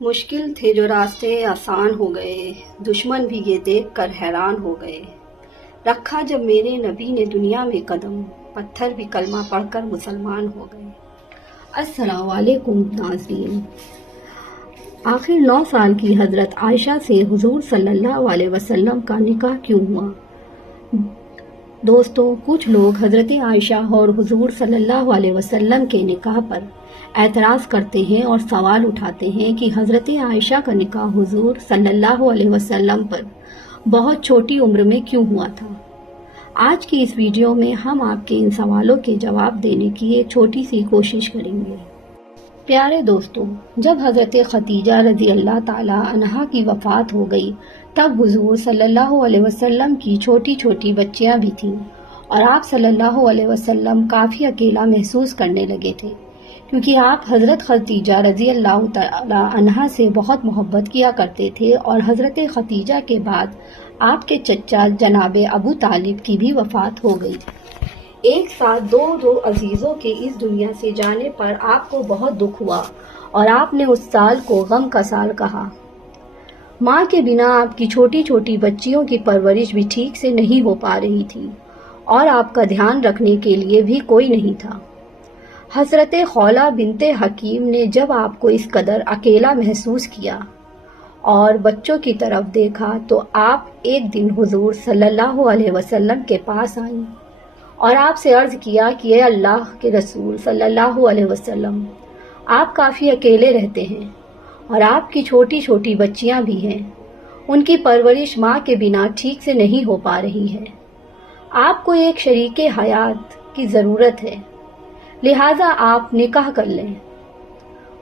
مشکل تھے جو راستے آسان ہو گئے، دشمن بھی یہ دیکھ کر حیران ہو گئے۔ رکھا جب میرے نبی نے دنیا میں قدم، پتھر بھی کلمہ پڑھ کر مسلمان ہو گئے۔ السلام علیکم ناظرین۔ آخر 9 سال کی حضرت عائشہ سے حضور صلی اللہ علیہ وسلم کا نکاح کیوں ہوا؟ دوستو، کچھ لوگ حضرت عائشہ اور حضور صلی اللہ علیہ وسلم کے نکاح پر اعتراض کرتے ہیں اور سوال اٹھاتے ہیں کہ حضرت عائشہ کا نکاح حضور صلی اللہ علیہ وسلم پر بہت چھوٹی عمر میں کیوں ہوا تھا؟ آج کی اس ویڈیو میں ہم آپ کے ان سوالوں کے جواب دینے کی ایک چھوٹی سی کوشش کریں گے۔ پیارے دوستو، جب حضرت خدیجہ رضی اللہ تعالی عنہا کی وفات ہو گئی تب حضور صلی اللہ علیہ وسلم کی چھوٹی چھوٹی بچیاں بھی تھیں اور آپ صلی اللہ علیہ وسلم کافی اکیلا محسوس کرنے لگے تھے، کیونکہ آپ حضرت خدیجہ رضی اللہ تعالی عنہا سے بہت محبت کیا کرتے تھے اور حضرت خدیجہ کے بعد آپ کے چچا جناب ابو طالب کی بھی وفات ہو گئی۔ ایک ساتھ دو عزیزوں کے اس دنیا سے جانے پر آپ کو بہت دکھ ہوا اور آپ نے اس سال کو غم کا سال کہا۔ ماں کے بنا آپ کی چھوٹی چھوٹی بچیوں کی پرورش بھی ٹھیک سے نہیں ہو پا رہی تھی اور آپ کا دھیان رکھنے کے لیے بھی کوئی نہیں تھا۔ حضرت خولہ بنت حکیم نے جب آپ کو اس قدر اکیلا محسوس کیا اور بچوں کی طرف دیکھا تو آپ ایک دن حضور صلی اللہ علیہ وسلم کے پاس آئیں اور آپ سے عرض کیا کہ اے اللہ کے رسول صلی اللہ علیہ وسلم، آپ کافی اکیلے رہتے ہیں اور آپ کی چھوٹی چھوٹی بچیاں بھی ہیں، ان کی پرورش ماں کے بنا ٹھیک سے نہیں ہو پا رہی ہے، آپ کو ایک شریک حیات کی ضرورت ہے، لہٰذا آپ نکاح کر لیں۔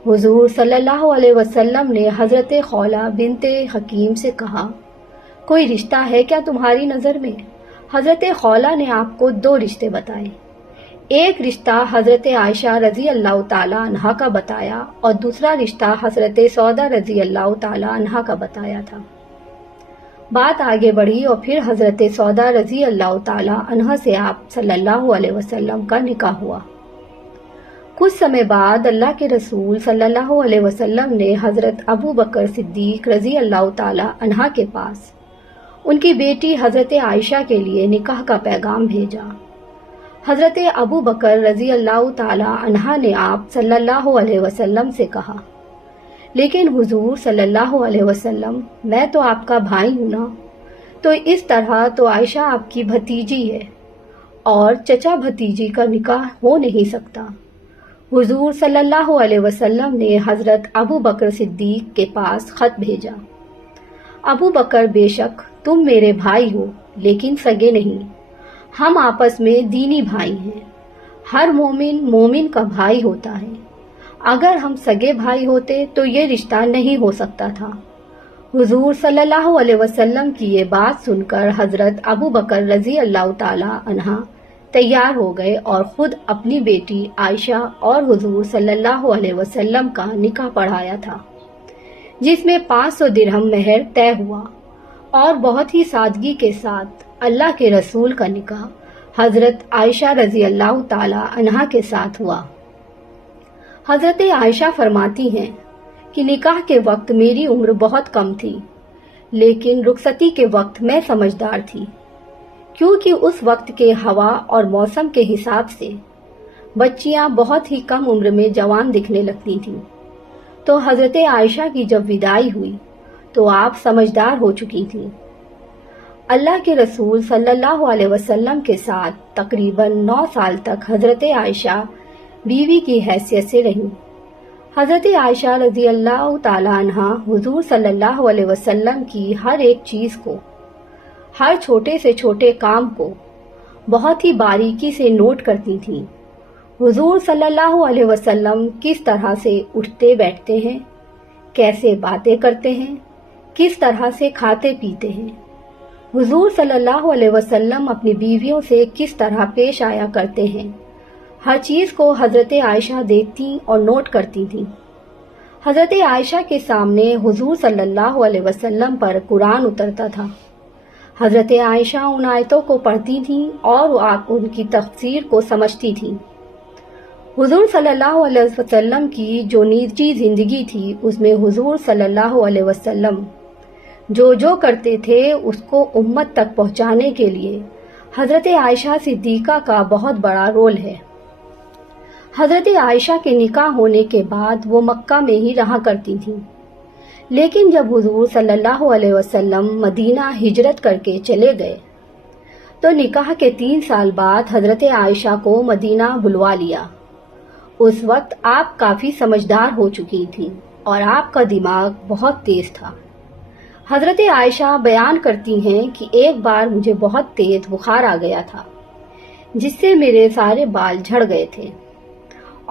حضور صلی اللہ علیہ وسلم نے حضرت خولہ بنت حکیم سے کہا، کوئی رشتہ ہے کیا تمہاری نظر میں؟ حضرت خولہ نے آپ کو 2 رشتے بتائے۔ ایک رشتہ حضرت عائشہ رضی اللہ تعالی عنہا کا بتایا اور دوسرا رشتہ حضرت سودا رضی اللہ تعالی عنہا کا بتایا تھا۔ بات آگے بڑھی اور پھر حضرت سودا رضی اللہ تعالی عنہا سے آپ صلی اللہ علیہ وسلم کا نکاح ہوا۔ کچھ سمے بعد اللہ کے رسول صلی اللہ علیہ وسلم نے حضرت ابو بکر صدیق رضی اللہ تعالی عنہا کے پاس ان کی بیٹی حضرت عائشہ کے لیے نکاح کا پیغام بھیجا۔ حضرت ابو بکر رضی اللہ تعالی عنہا نے آپ صلی اللہ علیہ وسلم سے کہا، لیکن حضور صلی اللہ علیہ وسلم، میں تو آپ کا بھائی ہوں نا، تو اس طرح تو عائشہ آپ کی بھتیجی ہے اور چچا بھتیجی کا نکاح ہو نہیں سکتا۔ حضور صلی اللہ علیہ وسلم نے حضرت ابو بکر صدیق کے پاس خط بھیجا، ابو بکر، بے شک تم میرے بھائی ہو لیکن سگے نہیں، ہم آپس میں دینی بھائی ہیں، ہر مومن کا بھائی ہوتا ہے، اگر ہم سگے بھائی ہوتے تو یہ رشتہ نہیں ہو سکتا تھا۔ حضور صلی اللہ علیہ وسلم کی یہ بات سن کر حضرت ابو بکر رضی اللہ تعالی عنہ تیار ہو گئے اور خود اپنی بیٹی عائشہ اور حضور صلی اللہ علیہ وسلم کا نکاح پڑھایا تھا، جس میں 500 درہم مہر طے ہوا اور بہت ہی سادگی کے ساتھ اللہ کے رسول کا نکاح حضرت عائشہ رضی اللہ تعالی عنہا کے ساتھ ہوا۔ حضرت عائشہ فرماتی ہیں کہ نکاح کے وقت میری عمر بہت کم تھی، لیکن رخصتی کے وقت میں سمجھدار تھی، کیونکہ اس وقت کے ہوا اور موسم کے حساب سے بچیاں بہت ہی کم عمر میں جوان دکھنے لگتی تھیں، تو حضرت عائشہ کی جب وداعی ہوئی تو آپ سمجھدار ہو چکی تھیں۔ اللہ کے رسول صلی اللہ علیہ وسلم کے ساتھ تقریباً 9 سال تک حضرت عائشہ بیوی کی حیثیت سے رہیں۔ حضرت عائشہ رضی اللہ تعالی عنہا حضور صلی اللہ علیہ وسلم کی ہر ایک چیز کو، ہر چھوٹے سے چھوٹے کام کو بہت ہی باریکی سے نوٹ کرتی تھیں۔ حضور صلی اللہ علیہ وسلم کس طرح سے اٹھتے بیٹھتے ہیں، کیسے باتیں کرتے ہیں، کس طرح سے کھاتے پیتے ہیں، حضور صلی اللہ علیہ وسلم اپنی بیویوں سے کس طرح پیش آیا کرتے ہیں، ہر چیز کو حضرت عائشہ دیکھتی اور نوٹ کرتی تھیں۔ حضرت عائشہ کے سامنے حضور صلی اللہ علیہ وسلم پر قرآن اترتا تھا، حضرت عائشہ ان آیتوں کو پڑھتی تھیں اور ان کی تفسیر کو سمجھتی تھیں۔ حضور صلی اللہ علیہ وسلم کی جو نجی زندگی تھی اس میں حضور صلی اللہ علیہ وسلم جو کرتے تھے اس کو امت تک پہنچانے کے لیے حضرت عائشہ صدیقہ کا بہت بڑا رول ہے۔ حضرت عائشہ کے نکاح ہونے کے بعد وہ مکہ میں ہی رہا کرتی تھیں، لیکن جب حضور صلی اللہ علیہ وسلم مدینہ ہجرت کر کے چلے گئے تو نکاح کے 3 سال بعد حضرت عائشہ کو مدینہ بلوا لیا۔ اس وقت آپ کافی سمجھدار ہو چکی تھیں اور آپ کا دماغ بہت تیز تھا۔ حضرت عائشہ بیان کرتی ہیں کہ ایک بار مجھے بہت تیز بخار آ گیا تھا جس سے میرے سارے بال جھڑ گئے تھے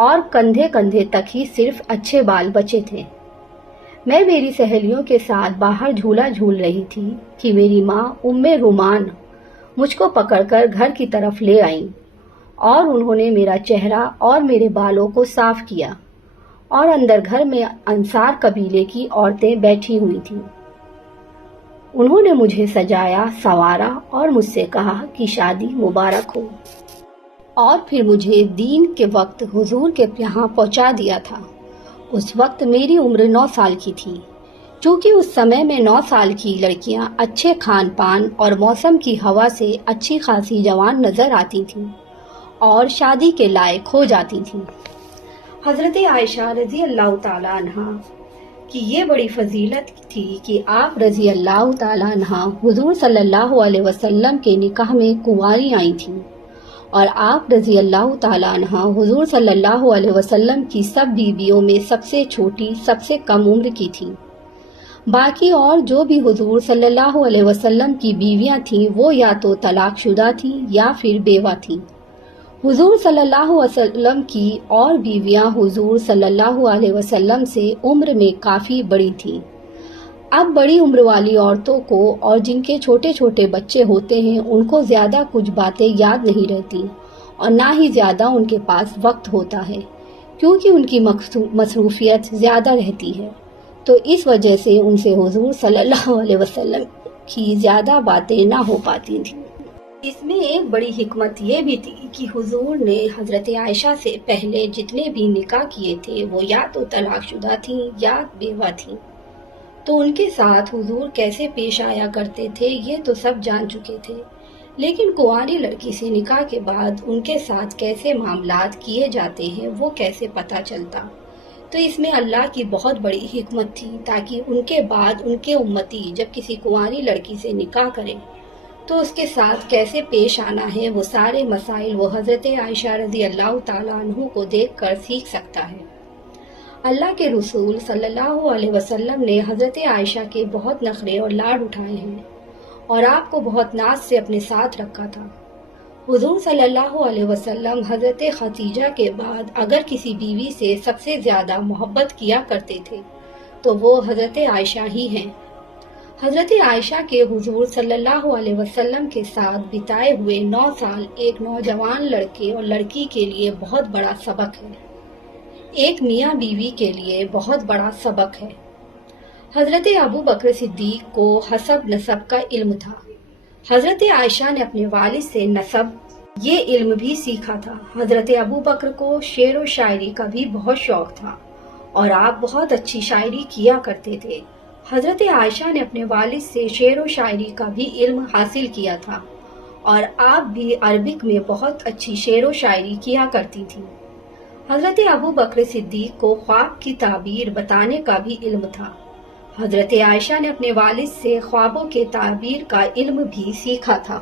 اور کندھے تک ہی صرف اچھے بال بچے تھے۔ میں میری سہیلیوں کے ساتھ باہر جھولا جھول رہی تھی کہ میری ماں ام رومان مجھ کو پکڑ کر گھر کی طرف لے آئیں اور انہوں نے میرا چہرہ اور میرے بالوں کو صاف کیا، اور اندر گھر میں انصار قبیلے کی عورتیں بیٹھی ہوئی تھیں۔ انہوں نے مجھے سجایا، سنوارا اور مجھ سے کہا کہ شادی مبارک ہو، اور پھر مجھے دین کے وقت حضور کے یہاں پہنچا دیا تھا۔ اس وقت میری عمر 9 سال کی تھی، چونکہ اس سمے میں 9 سال کی لڑکیاں اچھے کھان پان اور موسم کی ہوا سے اچھی خاصی جوان نظر آتی تھیں اور شادی کے لائق ہو جاتی تھیں۔ حضرت عائشہ رضی اللہ تعالیٰ عنہ کی یہ بڑی فضیلت تھی کہ آپ رضی اللہ تعالیٰ عنہ حضور صلی اللہ علیہ وسلم کے نکاح میں کنواری آئی تھیں، اور آپ رضی اللہ تعالیٰ عنہ حضور صلی اللہ علیہ وسلم کی سب بیویوں میں سب سے چھوٹی، سب سے کم عمر کی تھیں۔ باقی اور جو بھی حضور صلی اللہ علیہ وسلم کی بیویاں تھیں وہ یا تو طلاق شدہ تھیں یا پھر بیوہ تھیں۔ حضور صلی اللہ علیہ وسلم کی اور بیویاں حضور صلی اللہ علیہ وسلم سے عمر میں کافی بڑی تھیں۔ اب بڑی عمر والی عورتوں کو اور جن کے چھوٹے چھوٹے بچے ہوتے ہیں ان کو زیادہ کچھ باتیں یاد نہیں رہتی، اور نہ ہی زیادہ ان کے پاس وقت ہوتا ہے، کیونکہ ان کی مصروفیت زیادہ رہتی ہے، تو اس وجہ سے ان سے حضور صلی اللہ علیہ وسلم کی زیادہ باتیں نہ ہو پاتی تھیں۔ اس میں ایک بڑی حکمت یہ بھی تھی کہ حضور نے حضرت عائشہ سے پہلے جتنے بھی نکاح کیے تھے وہ یا تو طلاق شدہ تھیں یا بیوہ تھیں، تو ان کے ساتھ حضور کیسے پیش آیا کرتے تھے یہ تو سب جان چکے تھے، لیکن کنواری لڑکی سے نکاح کے بعد ان کے ساتھ کیسے معاملات کیے جاتے ہیں وہ کیسے پتہ چلتا۔ تو اس میں اللہ کی بہت بڑی حکمت تھی تاکہ ان کے بعد ان کے امتی جب کسی کنواری لڑکی سے نکاح کریں تو اس کے ساتھ کیسے پیش آنا ہے وہ سارے مسائل وہ حضرت عائشہ رضی اللہ تعالیٰ عنہ کو دیکھ کر سیکھ سکتا ہے۔ اللہ کے رسول صلی اللہ علیہ وسلم نے حضرت عائشہ کے بہت نخرے اور لاڈ اٹھائے ہیں اور آپ کو بہت ناز سے اپنے ساتھ رکھا تھا۔ حضور صلی اللہ علیہ وسلم حضرت خدیجہ کے بعد اگر کسی بیوی سے سب سے زیادہ محبت کیا کرتے تھے تو وہ حضرت عائشہ ہی ہیں۔ حضرت عائشہ کے حضور صلی اللہ علیہ وسلم کے ساتھ بتائے ہوئے 9 سال ایک نوجوان لڑکے اور لڑکی کے لیے بہت بڑا سبق ہے، ایک میاں بیوی کے لیے بہت بڑا سبق ہے۔ حضرت ابو بکر صدیق کو حسب نسب کا علم تھا۔ حضرت عائشہ نے اپنے والد سے نسب یہ علم بھی سیکھا تھا۔ حضرت ابو بکر کو شعر و شاعری کا بھی بہت شوق تھا اور آپ بہت اچھی شاعری کیا کرتے تھے۔ حضرت عائشہ نے اپنے والد سے شعر و شاعری کا بھی علم حاصل کیا تھا اور آپ بھی عربک میں بہت اچھی شعر و شاعری کیا کرتی تھی۔ حضرت ابو بکر صدیق کو خواب کی تعبیر بتانے کا بھی علم تھا۔ حضرت عائشہ نے اپنے والد سے خوابوں کے تعبیر کا علم بھی سیکھا تھا۔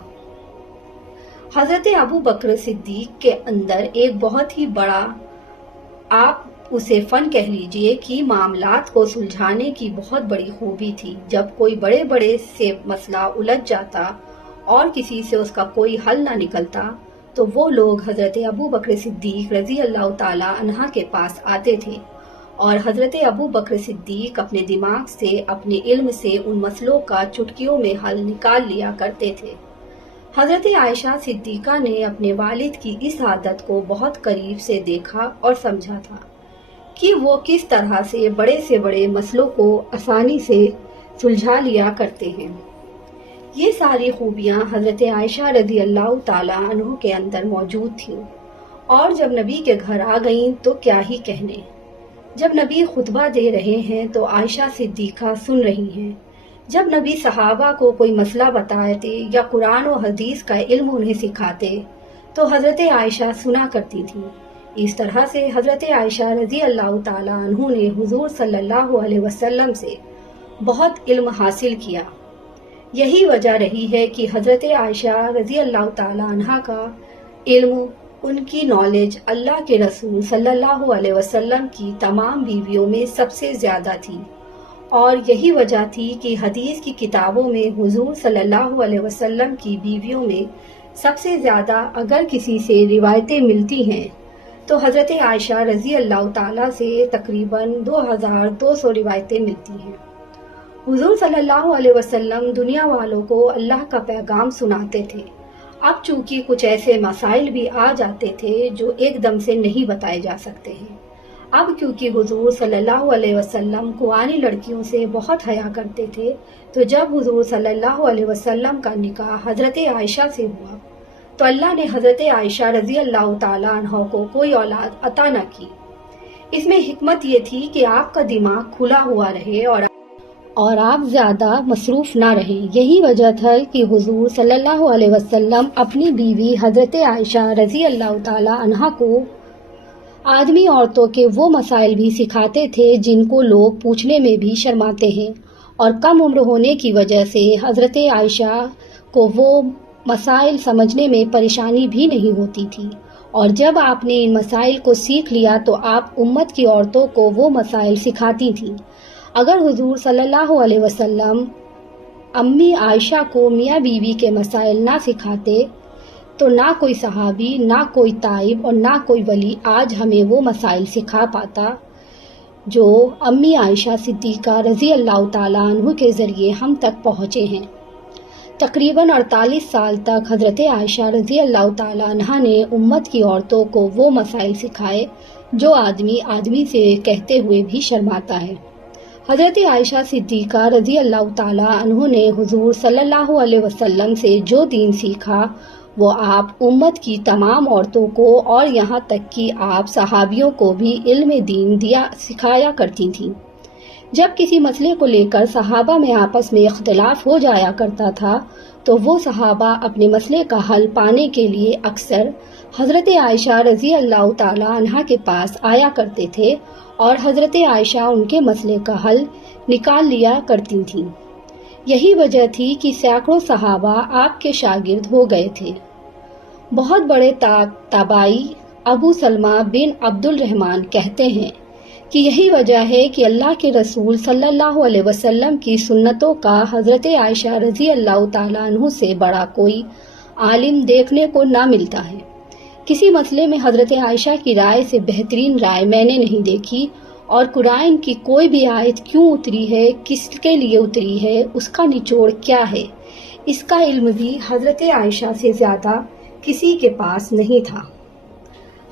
حضرت ابو بکر صدیق کے اندر ایک بہت ہی بڑا، آپ اسے فن کہہ لیجئے، کہ معاملات کو سلجھانے کی بہت بڑی خوبی تھی۔ جب کوئی بڑے بڑے سے مسئلہ الجھ جاتا اور کسی سے اس کا کوئی حل نہ نکلتا تو وہ لوگ حضرت ابو بکر صدیق رضی اللہ تعالی عنہ کے پاس آتے تھے اور حضرت ابو بکر صدیق اپنے دماغ سے، اپنے علم سے ان مسئلوں کا چٹکیوں میں حل نکال لیا کرتے تھے۔ حضرت عائشہ صدیقہ نے اپنے والد کی اس عادت کو بہت قریب سے دیکھا اور سمجھا تھا کہ وہ کس طرح سے بڑے مسئلوں کو آسانی سے سلجھا لیا کرتے ہیں۔ یہ ساری خوبیاں حضرت عائشہ رضی اللہ تعالی عنہ کے اندر موجود تھیں اور جب نبی کے گھر آ گئیں تو کیا ہی کہنے۔ جب نبی خطبہ دے رہے ہیں تو عائشہ صدیقہ سن رہی ہیں۔ جب نبی صحابہ کو کوئی مسئلہ بتاتے یا قرآن و حدیث کا علم انہیں سکھاتے تو حضرت عائشہ سنا کرتی تھیں۔ اس طرح سے حضرت عائشہ رضی اللہ تعالیٰ عنہ نے حضور صلی اللہ علیہ وسلم سے بہت علم حاصل کیا۔ یہی وجہ رہی ہے کہ حضرت عائشہ رضی اللہ تعالیٰ عنہ کا علم، ان کی نالج اللہ کے رسول صلی اللہ علیہ وسلم کی تمام بیویوں میں سب سے زیادہ تھی، اور یہی وجہ تھی کہ حدیث کی کتابوں میں حضور صلی اللہ علیہ وسلم کی بیویوں میں سب سے زیادہ اگر کسی سے روایتیں ملتی ہیں تو حضرت عائشہ رضی اللہ تعالیٰ سے تقریباً 2200 روایتیں ملتی ہیں۔ حضور صلی اللہ علیہ وسلم دنیا والوں کو اللہ کا پیغام سناتے تھے۔ اب چونکہ کچھ ایسے مسائل بھی آ جاتے تھے جو ایک دم سے نہیں بتائے جا سکتے ہیں۔ اب کیونکہ حضور صلی اللہ علیہ وسلم قوانی لڑکیوں سے بہت حیا کرتے تھے، تو جب حضور صلی اللہ علیہ وسلم کا نکاح حضرت عائشہ سے ہوا تو اللہ نے حضرت عائشہ رضی اللہ تعالیٰ عنہ کو کوئی اولاد عطا نہ کی۔ اس میں حکمت یہ تھی کہ آپ کا دماغ کھلا ہوا رہے اور آپ زیادہ مصروف نہ رہیں۔ یہی وجہ تھا کہ حضور صلی اللہ علیہ وسلم اپنی بیوی حضرت عائشہ رضی اللہ تعالیٰ عنہ کو آدمی عورتوں کے وہ مسائل بھی سکھاتے تھے جن کو لوگ پوچھنے میں بھی شرماتے ہیں، اور کم عمر ہونے کی وجہ سے حضرت عائشہ کو وہ مسائل سمجھنے میں پریشانی بھی نہیں ہوتی تھی، اور جب آپ نے ان مسائل کو سیکھ لیا تو آپ امت کی عورتوں کو وہ مسائل سکھاتی تھیں۔ اگر حضور صلی اللہ علیہ وسلم امی عائشہ کو میاں بیوی کے مسائل نہ سکھاتے تو نہ کوئی صحابی، نہ کوئی تائب اور نہ کوئی ولی آج ہمیں وہ مسائل سکھا پاتا جو امی عائشہ صدیقہ رضی اللہ تعالیٰ عنہ کے ذریعے ہم تک پہنچے ہیں۔ تقریباً 48 سال تک حضرت عائشہ رضی اللہ تعالیٰ عنہ نے امت کی عورتوں کو وہ مسائل سکھائے جو آدمی سے کہتے ہوئے بھی شرماتا ہے۔ حضرت عائشہ صدیقہ رضی اللہ تعالیٰ عنہ نے حضور صلی اللہ علیہ وسلم سے جو دین سیکھا وہ آپ امت کی تمام عورتوں کو اور یہاں تک کہ آپ صحابیوں کو بھی علم دین سکھایا کرتی تھیں۔ جب کسی مسئلے کو لے کر صحابہ میں آپس میں اختلاف ہو جایا کرتا تھا تو وہ صحابہ اپنے مسئلے کا حل پانے کے لیے اکثر حضرت عائشہ رضی اللہ تعالیٰ عنہ کے پاس آیا کرتے تھے، اور حضرت عائشہ ان کے مسئلے کا حل نکال لیا کرتی تھیں۔ یہی وجہ تھی کہ سینکڑوں صحابہ آپ کے شاگرد ہو گئے تھے۔ بہت بڑے تابعی ابو سلمہ بن عبد الرحمن کہتے ہیں کہ یہی وجہ ہے کہ اللہ کے رسول صلی اللہ علیہ وسلم کی سنتوں کا حضرت عائشہ رضی اللہ تعالیٰ عنہ سے بڑا کوئی عالم دیکھنے کو نہ ملتا ہے۔ کسی مسئلے میں حضرت عائشہ کی رائے سے بہترین رائے میں نے نہیں دیکھی، اور قرآن کی کوئی بھی آیت کیوں اتری ہے، کس کے لیے اتری ہے، اس کا نچوڑ کیا ہے، اس کا علم بھی حضرت عائشہ سے زیادہ کسی کے پاس نہیں تھا۔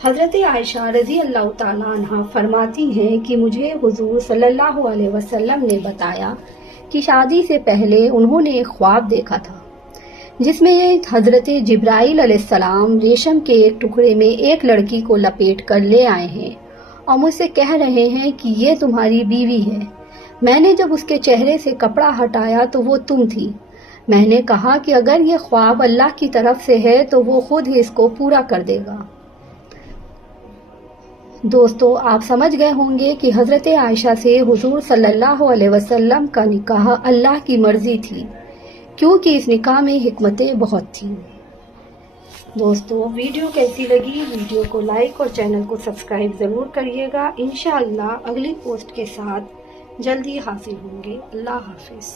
حضرت عائشہ رضی اللہ تعالیٰ عنہ فرماتی ہیں کہ مجھے حضور صلی اللہ علیہ وسلم نے بتایا کہ شادی سے پہلے انہوں نے ایک خواب دیکھا تھا جس میں حضرت جبرائیل علیہ السلام ریشم کے ایک ٹکڑے میں ایک لڑکی کو لپیٹ کر لے آئے ہیں اور مجھ سے کہہ رہے ہیں کہ یہ تمہاری بیوی ہے۔ میں نے جب اس کے چہرے سے کپڑا ہٹایا تو وہ تم تھی۔ میں نے کہا کہ اگر یہ خواب اللہ کی طرف سے ہے تو وہ خود ہی اس کو پورا کر دے گا۔ دوستو، آپ سمجھ گئے ہوں گے کہ حضرت عائشہ سے حضور صلی اللہ علیہ وسلم کا نکاح اللہ کی مرضی تھی، کیونکہ اس نکاح میں حکمتیں بہت تھیں۔ دوستو، ویڈیو کیسی لگی؟ ویڈیو کو لائک اور چینل کو سبسکرائب ضرور کریے گا۔ انشاءاللہ اگلی پوسٹ کے ساتھ جلدی حاصل ہوں گے۔ اللہ حافظ۔